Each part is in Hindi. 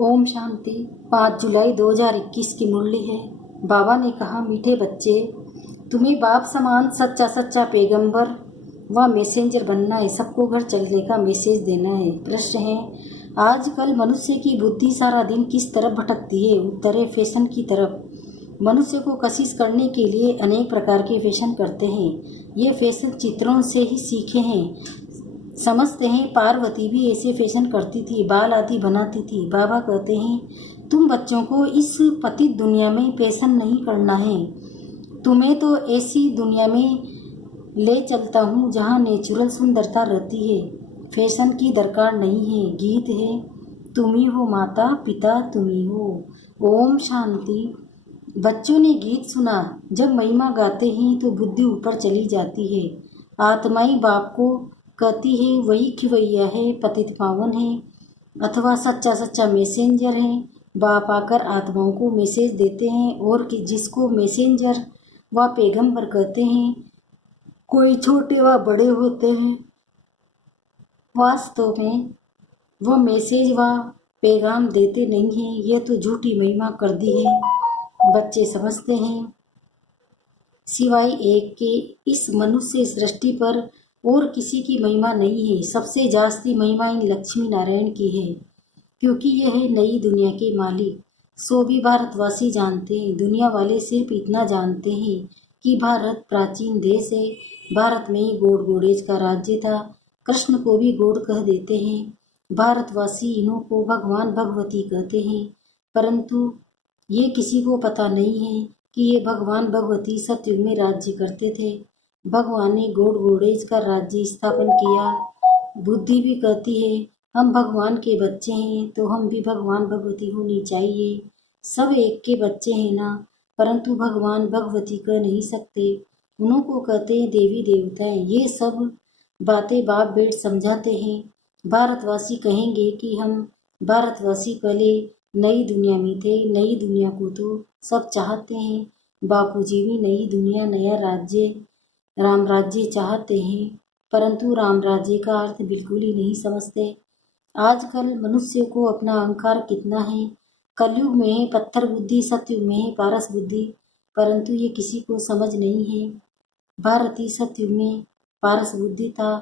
ओम शांति। 5 जुलाई 2021 की मुरली है। बाबा ने कहा, मीठे बच्चे, तुम्हें बाप समान सच्चा सच्चा पैगंबर व मैसेंजर बनना है। सबको घर चलने का मैसेज देना है। प्रश्न है, आजकल मनुष्य की बुद्धि सारा दिन किस तरफ भटकती है? उत्तर है, फैशन की तरफ। मनुष्य को कशिश करने के लिए अनेक प्रकार के फैशन करते हैं। ये फैशन चित्रों से ही सीखे हैं। समझते हैं पार्वती भी ऐसे फैशन करती थी, बाल आदि बनाती थी। बाबा कहते हैं, तुम बच्चों को इस पतित दुनिया में फैशन नहीं करना है। तुम्हें तो ऐसी दुनिया में ले चलता हूँ जहाँ नेचुरल सुंदरता रहती है। फैशन की दरकार नहीं है। गीत है, तुम ही हो माता पिता तुम ही हो। ओम शांति। बच्चों ने गीत सुना। जब महिमा गाते हैं तो बुद्धि ऊपर चली जाती है। आत्माई बाप को कहती है, वही खिवैया है, पतित पावन है, अथवा सच्चा सच्चा मैसेंजर है। बाप आकर आत्माओं को मैसेज देते हैं और कि जिसको मैसेंजर व पैगंबर कहते हैं, कोई छोटे व बड़े होते हैं। वास्तव में वह मैसेज व पैगाम देते नहीं हैं। यह तो झूठी महिमा कर दी है। बच्चे समझते हैं, सिवाय एक के इस मनुष्य सृष्टि पर और किसी की महिमा नहीं है। सबसे जास्ती महिमा इन लक्ष्मी नारायण की है, क्योंकि यह है नई दुनिया के मालिक। सो भी भारतवासी जानते हैं। दुनिया वाले सिर्फ इतना जानते हैं कि भारत प्राचीन देश है। भारत में ही गौड़ गौड़ेज का राज्य था। कृष्ण को भी गौड़ कह देते हैं। भारतवासी इन्हों को भगवान भगवती कहते हैं, परंतु ये किसी को पता नहीं है कि ये भगवान भगवती सतयुग में राज्य करते थे। भगवान ने गौड़ गौड़ेज का राज्य स्थापन किया। बुद्धि भी कहती है, हम भगवान के बच्चे हैं तो हम भी भगवान भगवती होनी चाहिए। सब एक के बच्चे हैं ना, परंतु भगवान भगवती कह नहीं सकते। उन्हों को कहते हैं देवी देवता है। ये सब बातें बाप बेट समझाते हैं। भारतवासी कहेंगे कि हम भारतवासी पहले नई दुनिया में थे। नई दुनिया को तो सब चाहते हैं। बापूजी भी नई दुनिया, नया राज्य, राम राज्य चाहते हैं, परंतु राम राज्य का अर्थ बिल्कुल ही नहीं समझते। आजकल मनुष्य को अपना अहंकार कितना है। कलयुग में है पत्थर बुद्धि, सतयुग में है पारस बुद्धि, परंतु ये किसी को समझ नहीं है। भारतीय सतयुग में पारस बुद्धि था,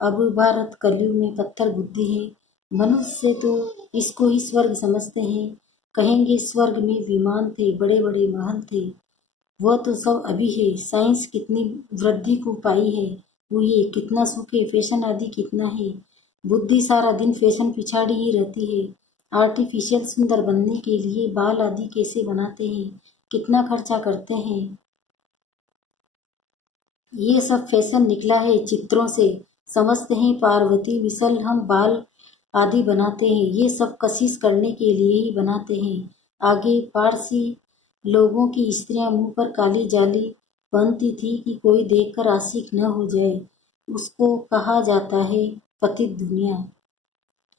अब भारत कलयुग में पत्थर बुद्धि है। मनुष्य तो इसको ही स्वर्ग समझते हैं। कहेंगे स्वर्ग में विमान थे, बड़े बड़े महल थे। वह तो सब अभी है। साइंस कितनी वृद्धि को पाई है, वो ये कितना सुख है, फैशन आदि कितना है। बुद्धि सारा दिन फैशन पिछाड़ी ही रहती है। आर्टिफिशियल सुंदर बनने के लिए बाल आदि कैसे बनाते हैं, कितना खर्चा करते हैं। ये सब फैशन निकला है चित्रों से। समझते हैं पार्वती विसल हम बाल आदि बनाते हैं। ये सब कशिश करने के लिए ही बनाते हैं। आगे पारसी लोगों की स्त्रियां मुंह पर काली जाली पहनती थी कि कोई देखकर आशिक न हो जाए। उसको कहा जाता है पतित दुनिया।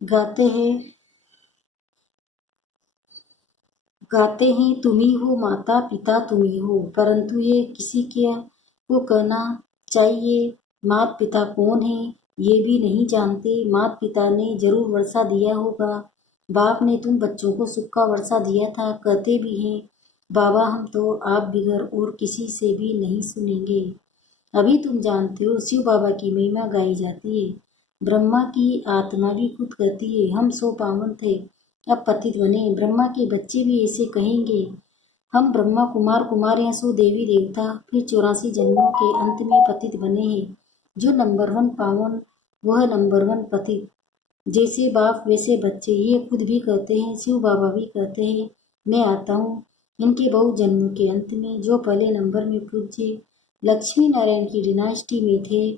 गाते हैं तुम ही हो माता पिता तुम ही हो, परंतु ये किसी के को कहना चाहिए माता पिता कौन है ये भी नहीं जानते। माता पिता ने जरूर वर्षा दिया होगा। बाप ने तुम बच्चों को सुख का वर्षा दिया था, कहते भी हैं बाबा हम तो आप बिगर और किसी से भी नहीं सुनेंगे। अभी तुम जानते हो शिव बाबा की महिमा गाई जाती है। ब्रह्मा की आत्मा भी खुद कहती है हम सो पावन थे, अब पतित बने। ब्रह्मा के बच्चे भी ऐसे कहेंगे, हम ब्रह्मा कुमार कुमार सो देवी देवता, फिर 84 जन्मों के अंत में पतित बने हैं। जो नंबर 1 पावन वह नंबर 1 पतित। जैसे बाप वैसे बच्चे, ये खुद भी कहते हैं, शिव बाबा भी कहते हैं मैं आता हूँ इनके बहुत जन्मों के अंत में। जो पहले नंबर में पूज्य लक्ष्मी नारायण की डिनास्टी में थे,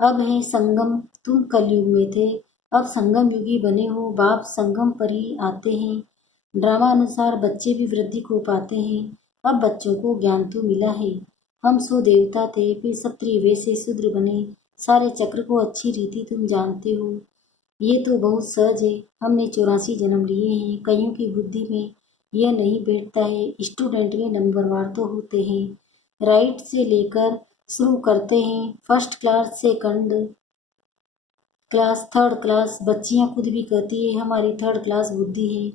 अब है संगम। तुम कलयुग में थे, अब संगम युगी बने हो। बाप संगम पर ही आते हैं। ड्रामा अनुसार बच्चे भी वृद्धि को पाते हैं। अब बच्चों को ज्ञान तो मिला है। हम सो देवता थे, फिर क्षत्रिय वैसे शूद्र बने। सारे चक्र को अच्छी रीति तुम जानते हो। ये तो बहुत सहज है। हमने 84 जन्म लिए हैं। कईयों की बुद्धि में यह नहीं बैठता है। स्टूडेंट में नंबरवार तो होते हैं। राइट से लेकर शुरू करते हैं, first class, second class, third class. बच्चियां खुद भी कहती है हमारी थर्ड क्लास बुद्धि है।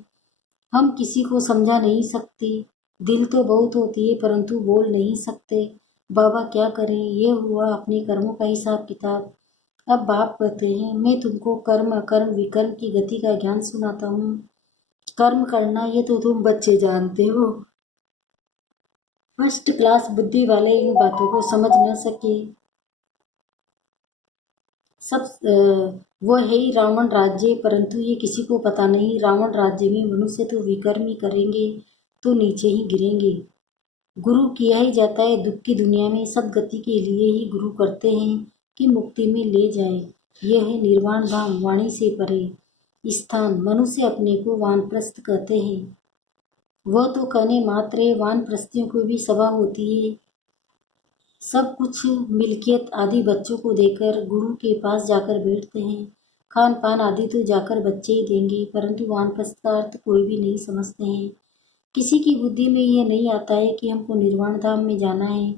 हम किसी को समझा नहीं सकते, दिल तो बहुत होती है परंतु बोल नहीं सकते। बाबा क्या करें, ये हुआ अपने कर्मों का हिसाब किताब। अब बाप कहते हैं, मैं तुमको कर्म अकर्म विकर्म की गति का ज्ञान सुनाता हूँ। कर्म करना ये तो तुम बच्चे जानते हो। फर्स्ट क्लास बुद्धि वाले इन बातों को समझ न सके। सब वो है ही रावण राज्य, परंतु ये किसी को पता नहीं। रावण राज्य में मनुष्य तो विकर्म ही करेंगे तो नीचे ही गिरेंगे। गुरु किया ही जाता है दुख की दुनिया में, सदगति के लिए ही गुरु करते हैं कि मुक्ति में ले जाए। यह है निर्वाण धाम, वाणी से परे स्थान। मनुष्य अपने को वानप्रस्थ कहते हैं। वह तो कहने मात्र है, वानप्रस्थियों को भी सभा होती है। सब कुछ मिल्कियत आदि बच्चों को देकर गुरु के पास जाकर बैठते हैं। खान पान आदि तो जाकर बच्चे ही देंगे, परंतु वानप्रस्थ का अर्थ कोई भी नहीं समझते हैं। किसी की बुद्धि में यह नहीं आता है कि हमको निर्वाण धाम में जाना है,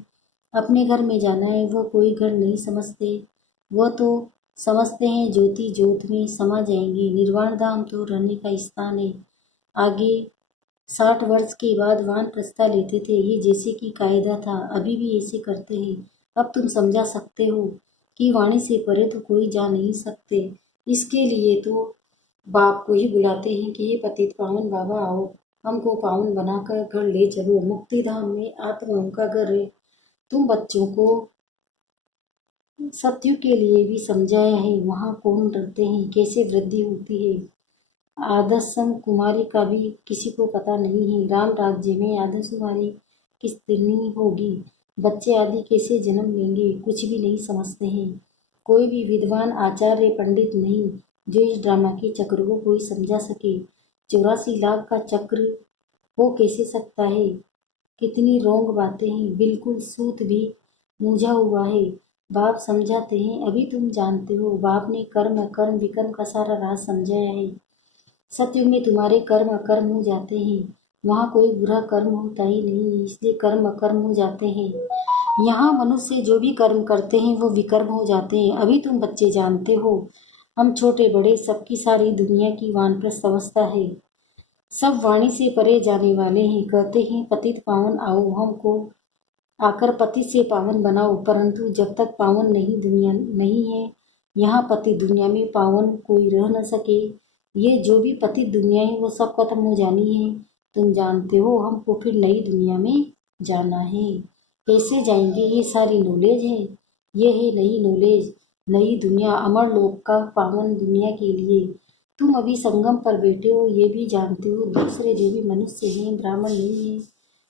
अपने घर में जाना है। वह कोई घर नहीं समझते, वह तो समझते हैं ज्योति ज्योत में समा जाएंगे। निर्वाण धाम तो रहने का स्थान है। आगे 60 वर्ष के बाद वानप्रस्थ लेते थे, ये जैसे कि कायदा था, अभी भी ऐसे करते हैं। अब तुम समझा सकते हो कि वाणी से परे तो कोई जा नहीं सकते। इसके लिए तो बाप को ही बुलाते हैं कि ये पतित पावन बाबा आओ, हमको पावन बनाकर घर ले चलो। मुक्ति धाम में आत्माओं का घर है। तुम बच्चों को सत्य के लिए भी समझाया है, वहाँ कौन डरते हैं, कैसे वृद्धि होती है। आदर्शम कुमारी का भी किसी को पता नहीं है। राम राज्य में आदर्श कुमारी किस दिन होगी, बच्चे आदि कैसे जन्म लेंगे, कुछ भी नहीं समझते हैं। कोई भी विद्वान आचार्य पंडित नहीं जो इस ड्रामा के चक्र को कोई समझा सके। 84 लाख का चक्र हो कैसे सकता है। कितनी रोंग बातें हैं, बिल्कुल सूत भी मूझा हुआ है। बाप समझाते हैं, अभी तुम जानते हो। बाप ने कर्म कर्म विकर्म का सारा राज समझाया है। सत्युग में तुम्हारे कर्म अकर्म हो जाते हैं, वहाँ कोई बुरा कर्म होता ही नहीं, इसलिए कर्म अकर्म हो जाते हैं। यहाँ मनुष्य जो भी कर्म करते हैं वो विकर्म हो जाते हैं। अभी तुम बच्चे जानते हो, हम छोटे बड़े सबकी सारी दुनिया की वानप्रस्थ अवस्था है। सब वाणी से परे जाने वाले हैं, कहते हैं पतित पावन आओ, हमको आकर पति से पावन बनाओ। परंतु जब तक पावन नहीं दुनिया नहीं है, यहाँ पति दुनिया में पावन कोई रह न सके। ये जो भी पति दुनिया है वो सब खत्म हो जानी है। तुम जानते हो हमको फिर नई दुनिया में जाना है। कैसे जाएंगे, ये सारी नॉलेज है। ये है नई नॉलेज, नई दुनिया, अमर लोक का पावन दुनिया के लिए। तुम अभी संगम पर बैठे हो, ये भी जानते हो दूसरे जो भी मनुष्य हैं ब्राह्मण नहीं है,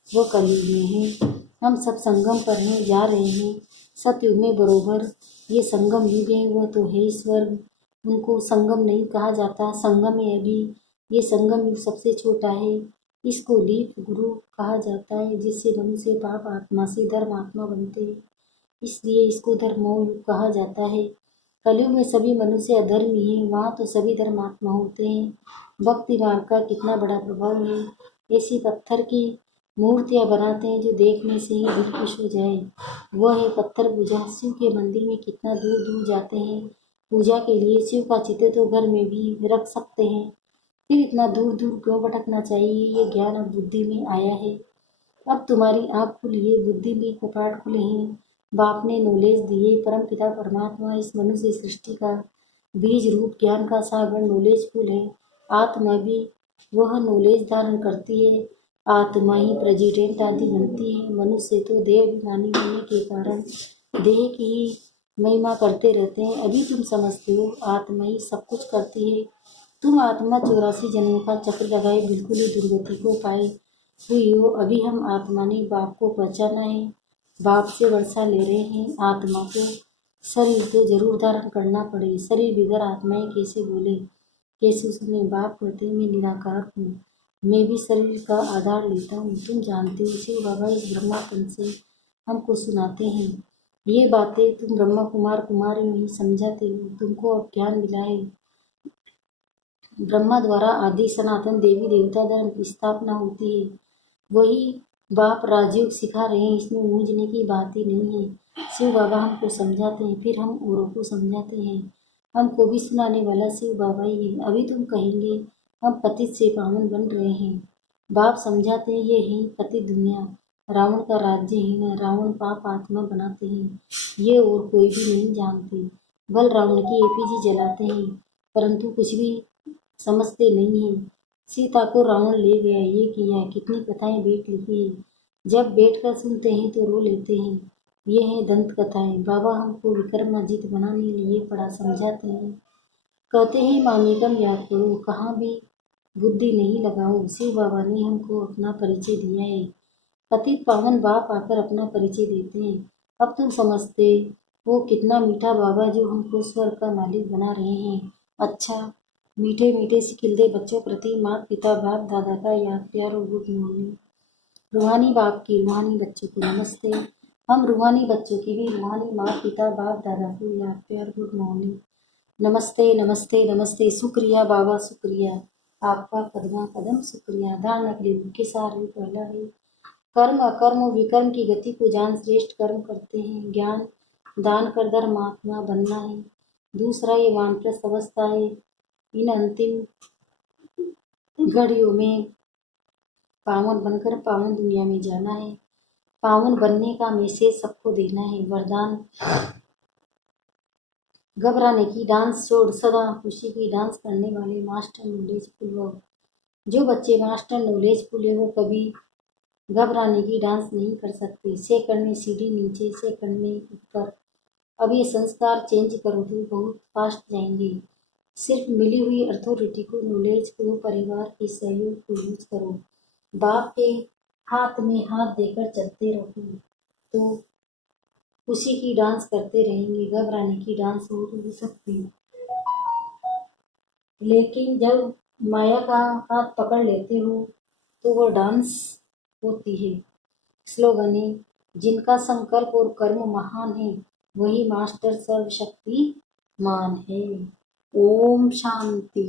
वो कलयुग में है। हम सब संगम पर हैं, जा रहे हैं सतयुग में बरोबर। ये संगम युग है, वह तो है स्वर्ग, उनको संगम नहीं कहा जाता। संगम है अभी, ये संगम युग सबसे छोटा है। इसको लीप गुरु कहा जाता है, जिससे मनुष्य पाप आत्मा से धर्म आत्मा बनते हैं, इसलिए इसको धर्मो युग कहा जाता है। कलयुग में सभी मनुष्य अधर्मी हैं, वहाँ तो सभी धर्मात्मा होते हैं। भक्ति मार्ग का कितना बड़ा प्रभाव है। ऐसी पत्थर की मूर्तियाँ बनाते हैं जो देखने से ही दिल खुश हो जाए। वह है पत्थर पूजा। शिव के मंदिर में कितना दूर दूर जाते हैं पूजा के लिए। शिव का चित्र तो घर में भी रख सकते हैं, फिर इतना दूर दूर क्यों भटकना चाहिए। ये ज्ञान अब बुद्धि में आया है। अब तुम्हारी आँख खुली है, बुद्धि में कपाट खुले हैं। बाप ने नॉलेज दिए। परम पिता परमात्मा इस मनुष्य सृष्टि का बीज रूप ज्ञान का सागर नॉलेजफुल है। आत्मा भी वह नॉलेज धारण करती है। आत्मा ही प्रेसिडेंट आदि बनती है। मनुष्य तो देह अभिमानी होने के कारण देह की ही महिमा करते रहते हैं। अभी तुम समझते हो आत्मा ही सब कुछ करती है। तुम आत्मा 84 जन्मों का चक्र लगाए बिल्कुल ही दुर्गति को पाए हुई हो। अभी हम आत्मा ने बाप को पहचाना है, बाप से वर्षा ले रहे हैं। आत्मा को शरीर तो जरूर धारण करना पड़े, शरीर बिगर आत्माएं कैसे बोले, कैसे सुने। बाप कहते हैं मैं निराकार हूँ, मैं भी शरीर का आधार लेता हूँ। तुम जानते हो शिव बाबा इस ब्रह्मापन से हमको सुनाते हैं ये बातें। तुम ब्रह्मा कुमार कुमारी नहीं समझाते हो, तुमको अब ज्ञान मिला है। ब्रह्मा द्वारा आदि सनातन देवी देवता धर्म की स्थापना होती है, वही बाप राजयोग सिखा रहे हैं। इसमें मूझने की बात ही नहीं है। शिव बाबा हमको समझाते हैं, फिर हम औरों को समझाते हैं। हमको भी सुनाने वाला शिव बाबा ही है। अभी तुम कहेंगे अब पतित से पावन बन रहे हैं। बाप समझाते हैं, ये है पतित दुनिया, रावण का राज्य है न। रावण पाप आत्मा बनाते हैं, ये और कोई भी नहीं जानते। बल रावण की एपीजी जलाते हैं, परंतु कुछ भी समझते नहीं हैं। सीता को रावण ले गया, ये किया, कितनी कथाएं बेट लिखी है। जब बैठ कर सुनते हैं तो रो लेते हैं। ये है दंत कथाएं। बाबा हमको विक्रमाजित बनाने लिए बड़ा समझाते हैं। कहते हैं मामी कम याद करो, कहाँ भी बुद्धि नहीं लगाओ। शिव बाबा ने हमको अपना परिचय दिया है। पतित पावन बाप आकर अपना परिचय देते हैं। अब तुम समझते वो कितना मीठा बाबा जो हमको स्वर्ग का मालिक बना रहे हैं। अच्छा, मीठे मीठे से खिलते बच्चों प्रति माता पिता बाप दादा का याद प्यार और गुड मॉर्निंग। रूहानी बाप की रूहानी बच्चों को नमस्ते। हम रूहानी बच्चों की भी रूहानी माता पिता बाप दादा को याद प्यार गुड मॉर्निंग। नमस्ते नमस्ते नमस्ते। शुक्रिया बाबा, शुक्रिया आपका कदमा कदम शुक्रिया। धारणा के लिए मुख्य सार भी पहला है, कर्म अकर्म विकर्म की गति को जान श्रेष्ठ कर्म करते हैं। ज्ञान दान कर धर्मात्मा बनना है। दूसरा, ये वानप्रस्थ अवस्था है, इन अंतिम घड़ियों में पावन बनकर पावन दुनिया में जाना है। पावन बनने का मैसेज सबको देना है। वरदान, घबराने की डांस छोड़ सदा खुशी की डांस करने वाले मास्टर नॉलेजफुल हो। जो बच्चे मास्टर नॉलेजफुल है वो कभी घबराने की डांस नहीं कर सकते। सेकंड में सीढ़ी नीचे, सेकंड में ऊपर। अब ये संस्कार चेंज करो तो बहुत फास्ट जाएंगे। सिर्फ मिली हुई अथॉरिटी को, नॉलेज को, परिवार के सहयोग को यूज करो। बाप के हाथ में हाथ देकर चलते रहो तो खुशी की डांस करते रहेंगे। घबराने की डांस हो नहीं सकती, लेकिन जब माया का हाथ पकड़ लेते हो तो वो डांस होती है। स्लोगन है, जिनका संकल्प और कर्म महान है वही मास्टर सर्वशक्तिमान है। ओम शांति।